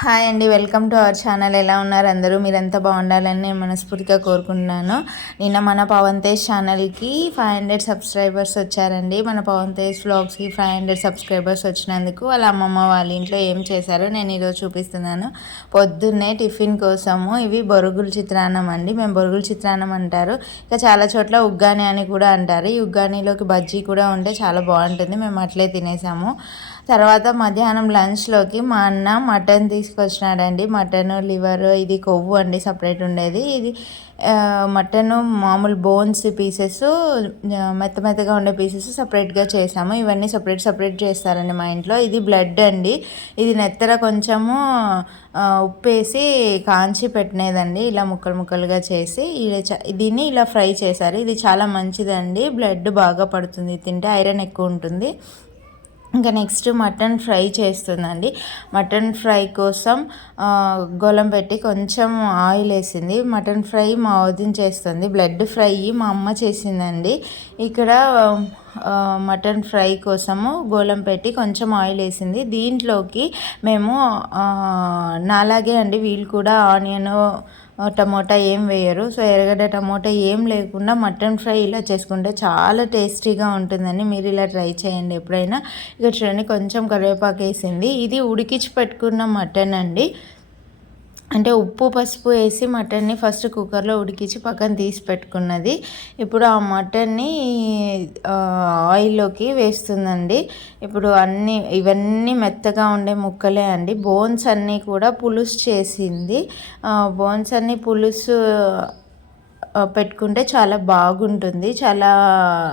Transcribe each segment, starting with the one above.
Hi అండి welcome to our channel. ఎలా ఉన్నారు? అందరూ మీరంతా బాగుండాలని నేను మనస్ఫూర్తిగా కోరుకుంటున్నాను. నిన్న మన పవన్ తేజ్ ఛానల్కి ఫైవ్ హండ్రెడ్ సబ్స్క్రైబర్స్ వచ్చారండి. మన పవన్ తేజ్ వ్లాగ్స్కి ఫైవ్ హండ్రెడ్ సబ్స్క్రైబర్స్ వచ్చినందుకు వాళ్ళ అమ్మమ్మ వాళ్ళ ఇంట్లో ఏం చేశారో నేను ఈరోజు చూపిస్తున్నాను. పొద్దున్నే టిఫిన్ కోసము ఇవి బొరుగుల చిత్రాన్నం అండి. మేము బొరుగుల చిత్రాన్నం అంటారు. ఇంకా చాలా చోట్ల ఉగ్గాని అని కూడా అంటారు. ఈ ఉగ్గానీలోకి బజ్జీ కూడా ఉంటే చాలా బాగుంటుంది. మేము అట్లే తినేసాము. తర్వాత మధ్యాహ్నం లంచ్లోకి మా అన్న మటన్ తీసుకొచ్చినాడండి. మటన్ లివర్ ఇది కొవ్వు అండి సపరేట్ ఉండేది. ఇది మటన్ మామూలు బోన్స్ పీసెస్ మెత్త మెత్తగా ఉండే పీసెస్ సపరేట్గా చేసాము. ఇవన్నీ సపరేట్ సపరేట్ చేస్తారండి మా ఇంట్లో. ఇది బ్లడ్ అండి. ఇది నెత్తర కొంచెము ఉప్పేసి కాంచి పెట్టినదండి. ఇలా ముక్కలు ముక్కలుగా చేసి ఇలా దీన్ని ఇలా ఫ్రై చేశారు. ఇది చాలా మంచిదండి. బ్లడ్ బాగా పడుతుంది. తింటే ఐరన్ ఎక్కువ ఉంటుంది. ఇంకా నెక్స్ట్ మటన్ ఫ్రై చేస్తుందండి. మటన్ ఫ్రై కోసం గోలం పెట్టి కొంచెం ఆయిల్ వేసింది. మటన్ ఫ్రై మా వదిన చేస్తుంది. బ్లడ్ ఫ్రై మా అమ్మ చేసిందండి. ఇక్కడ మటన్ ఫ్రై కోసము గోలం పెట్టి కొంచెం ఆయిల్ వేసింది. దీంట్లోకి మేము నాలాగే అండి వీళ్ళు కూడా ఆనియన్ టమోటా ఏం వేయరు. సో ఎర్రగడ్డ టమోటా ఏం లేకుండా మటన్ ఫ్రై ఇలా చేసుకుంటే చాలా టేస్టీగా ఉంటుందని మీరు ఇలా ట్రై చేయండి ఎప్పుడైనా. ఇక చూడండి కొంచెం కరివేపాకు వేసింది. ఇది ఉడికించి పెట్టుకున్న మటన్ అండి. అంటే ఉప్పు పసుపు వేసి మటన్ని ఫస్ట్ కుక్కర్లో ఉడికించి పక్కన తీసి పెట్టుకున్నది. ఇప్పుడు ఆ మటన్ని ఆయిల్లోకి వేస్తుందండి. ఇప్పుడు అన్నీ ఇవన్నీ మెత్తగా ఉండే ముక్కలే అండి. బోన్స్ అన్నీ కూడా పులుసు చేసింది. బోన్స్ అన్నీ పులుసు పెట్టుకుంటే చాలా బాగుంటుంది. చాలా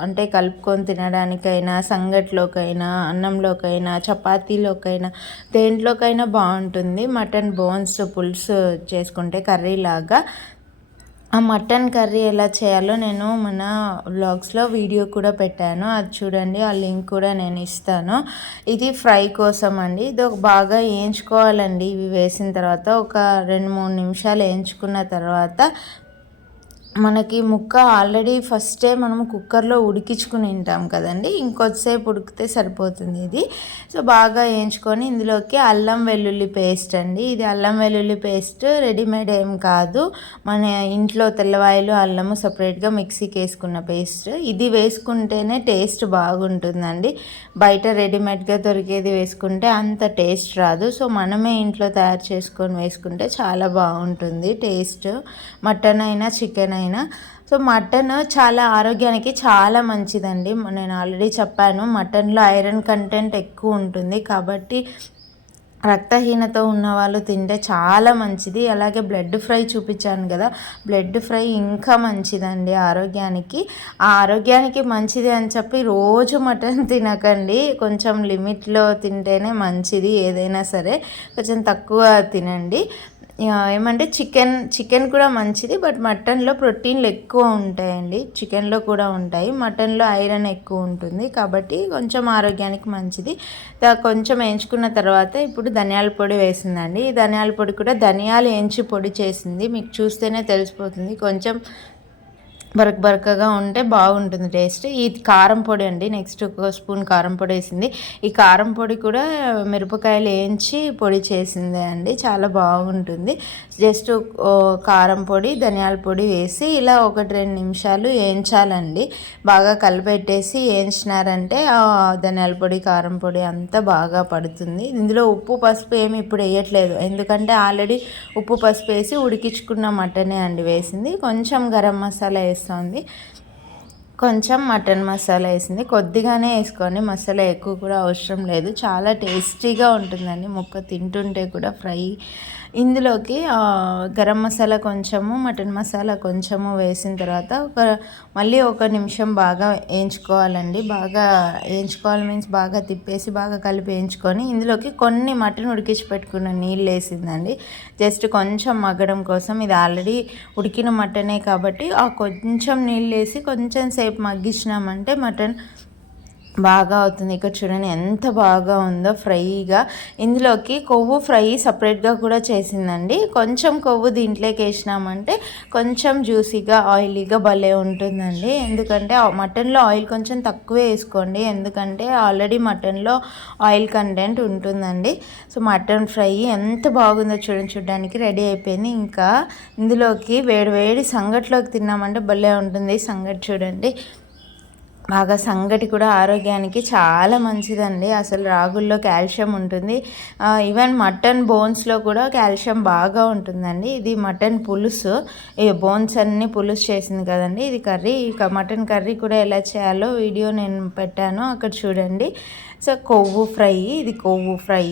అంటే కలుపుకొని తినడానికైనా సంగట్లోకైనా అన్నంలోకైనా చపాతీలోకైనా దేంట్లోకైనా బాగుంటుంది. మటన్ బోన్స్ పులుసు చేసుకుంటే కర్రీలాగా. ఆ మటన్ కర్రీ ఎలా చేయాలో నేను మన వ్లాగ్స్లో వీడియో కూడా పెట్టాను. అది చూడండి ఆ లింక్ కూడా నేను ఇస్తాను. ఇది ఫ్రై కోసం అండి. ఇది ఒక బాగా వేయించుకోవాలండి ఇవి వేసిన తర్వాత ఒక రెండు మూడు నిమిషాలు వేయించుకున్న తర్వాత మనకి ముక్క ఆల్రెడీ ఫస్టే మనం కుక్కర్లో ఉడికించుకుని ఉంటాం కదండి. ఇంకొద్దిసేపు ఉడికితే సరిపోతుంది ఇది. సో బాగా వేయించుకొని ఇందులోకి అల్లం వెల్లుల్లి పేస్ట్ అండి. ఇది అల్లం వెల్లుల్లి పేస్ట్ రెడీమేడ్ ఏం కాదు. మన ఇంట్లో తెల్లవాయలు అల్లము సపరేట్గా మిక్సీకి వేసుకున్న పేస్ట్. ఇది వేసుకుంటేనే టేస్ట్ బాగుంటుందండి. బయట రెడీమేడ్గా దొరికేది వేసుకుంటే అంత టేస్ట్ రాదు. సో మనమే ఇంట్లో తయారు చేసుకొని వేసుకుంటే చాలా బాగుంటుంది టేస్ట్. మటన్ అయినా చికెన్ అయినా అయినా. సో మటన్ చాలా ఆరోగ్యానికి చాలా మంచిదండి. నేను ఆల్రెడీ చెప్పాను మటన్లో ఐరన్ కంటెంట్ ఎక్కువ ఉంటుంది. కాబట్టి రక్తహీనత ఉన్న వాళ్ళు తింటే చాలా మంచిది. అలాగే బ్లడ్ ఫ్రై చూపించాను కదా బ్లడ్ ఫ్రై ఇంకా మంచిదండి ఆరోగ్యానికి. ఆ ఆరోగ్యానికి మంచిది అని చెప్పి రోజు మటన్ తినకండి. కొంచెం లిమిట్లో తింటేనే మంచిది ఏదైనా సరే. కొంచెం తక్కువ తినండి. ఏమంటే చికెన్ చికెన్ కూడా మంచిది బట్ మటన్లో ప్రోటీన్లు ఎక్కువ ఉంటాయండి. చికెన్లో కూడా ఉంటాయి. మటన్లో ఐరన్ ఎక్కువ ఉంటుంది. కాబట్టి కొంచెం ఆరోగ్యానికి మంచిది. కొంచెం వేయించుకున్న తర్వాత ఇప్పుడు ధనియాల పొడి వేసిందండి. ఈ ధనియాల పొడి కూడా ధనియాలు వేయించి పొడి చేసింది. మీకు చూస్తేనే తెలిసిపోతుంది. కొంచెం బరక బరకగా ఉంటే బాగుంటుంది టేస్ట్. ఈ కారం పొడి అండి నెక్స్ట్ ఒక స్పూన్ కారం పొడి వేసింది. ఈ కారం పొడి కూడా మిరపకాయలు వేయించి పొడి చేసిందే అండి చాలా బాగుంటుంది. జస్ట్ కారం పొడి ధనియాల పొడి వేసి ఇలా ఒకటి రెండు నిమిషాలు వేయించాలండి. బాగా కలిపెట్టేసి వేయించినారంటే ధనియాల పొడి కారం పొడి అంతా బాగా పడుతుంది. ఇందులో ఉప్పు పసుపు ఏమి ఇప్పుడు వేయట్లేదు. ఎందుకంటే ఆల్రెడీ ఉప్పు పసుపు వేసి ఉడికించుకున్న మటనే అండి వేసింది. కొంచెం గరం మసాలా వేసి వేస్తుంది కొంచెం మటన్ మసాలా వేసింది. కొద్దిగానే వేసుకోండి. మసాలా ఎక్కువ కూడా అవసరం లేదు. చాలా టేస్టీగా ఉంటుందండి. ముక్క తింటుంటే కూడా ఫ్రై ఇందులోకి గరం మసాలా కొంచెము మటన్ మసాలా కొంచెము వేసిన తర్వాత ఒక మళ్ళీ ఒక నిమిషం బాగా వేయించుకోవాలండి. బాగా వేయించుకోవాలి మీన్స్ బాగా తిప్పేసి బాగా కలిపి వేయించుకొని ఇందులోకి కొన్ని మటన్ ఉడికించి పెట్టుకున్న నీళ్ళు వేసిందండి. జస్ట్ కొంచెం మగ్గడం కోసం ఇది ఆల్రెడీ ఉడికిన మటనే కాబట్టి ఆ కొంచెం నీళ్ళు వేసి కొంచెం సేపు మగ్గించినామంటే మటన్ బాగా అవుతుంది. ఇక్కడ చూడండి ఎంత బాగా ఉందో ఫ్రైగా. ఇందులోకి కొవ్వు ఫ్రై సపరేట్గా కూడా చేసిందండి. కొంచెం కొవ్వు దీంట్లోకి వేసినామంటే కొంచెం జ్యూసీగా ఆయిలీగా భలే ఉంటుందండి. ఎందుకంటే మటన్లో ఆయిల్ కొంచెం తక్కువే వేసుకోండి. ఎందుకంటే ఆల్రెడీ మటన్లో ఆయిల్ కంటెంట్ ఉంటుందండి. సో మటన్ ఫ్రై ఎంత బాగుందో చూడండి. చూడడానికి రెడీ అయిపోయింది. ఇంకా ఇందులోకి వేడి వేడి సంగట్లోకి తిన్నామంటే భలే ఉంటుంది సంగటి చూడండి. బాగా సంగటి కూడా ఆరోగ్యానికి చాలా మంచిదండి. అసలు రాగుల్లో కాల్షియం ఉంటుంది. ఈవెన్ మటన్ బోన్స్లో కూడా కాల్షియం బాగా ఉంటుందండి. ఇది మటన్ పులుసు. ఈ బోన్స్ అన్నీ పులుసు చేసింది కదండి. ఇది కర్రీ ఇక మటన్ కర్రీ కూడా ఎలా చేయాలో వీడియో నేను పెట్టాను. అక్కడ చూడండి. సో కొవ్వు ఫ్రై ఇది కొవ్వు ఫ్రై.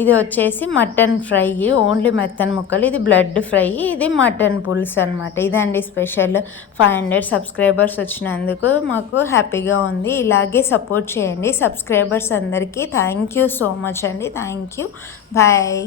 ఇది వచ్చేసి మటన్ ఫ్రై ఓన్లీ మెత్తన్ ముక్కలు. ఇది బ్లడ్ ఫ్రై ఇది మటన్ పులుసు అనమాట ఇదండి స్పెషల్. ఫైవ్ హండ్రెడ్ సబ్స్క్రైబర్స్ వచ్చినందుకు మాకు హ్యాపీగా ఉంది. ఇలాగే సపోర్ట్ చేయండి. సబ్స్క్రైబర్స్ అందరికీ థ్యాంక్ యూ సో మచ్ అండి. Thank you. బాయ్.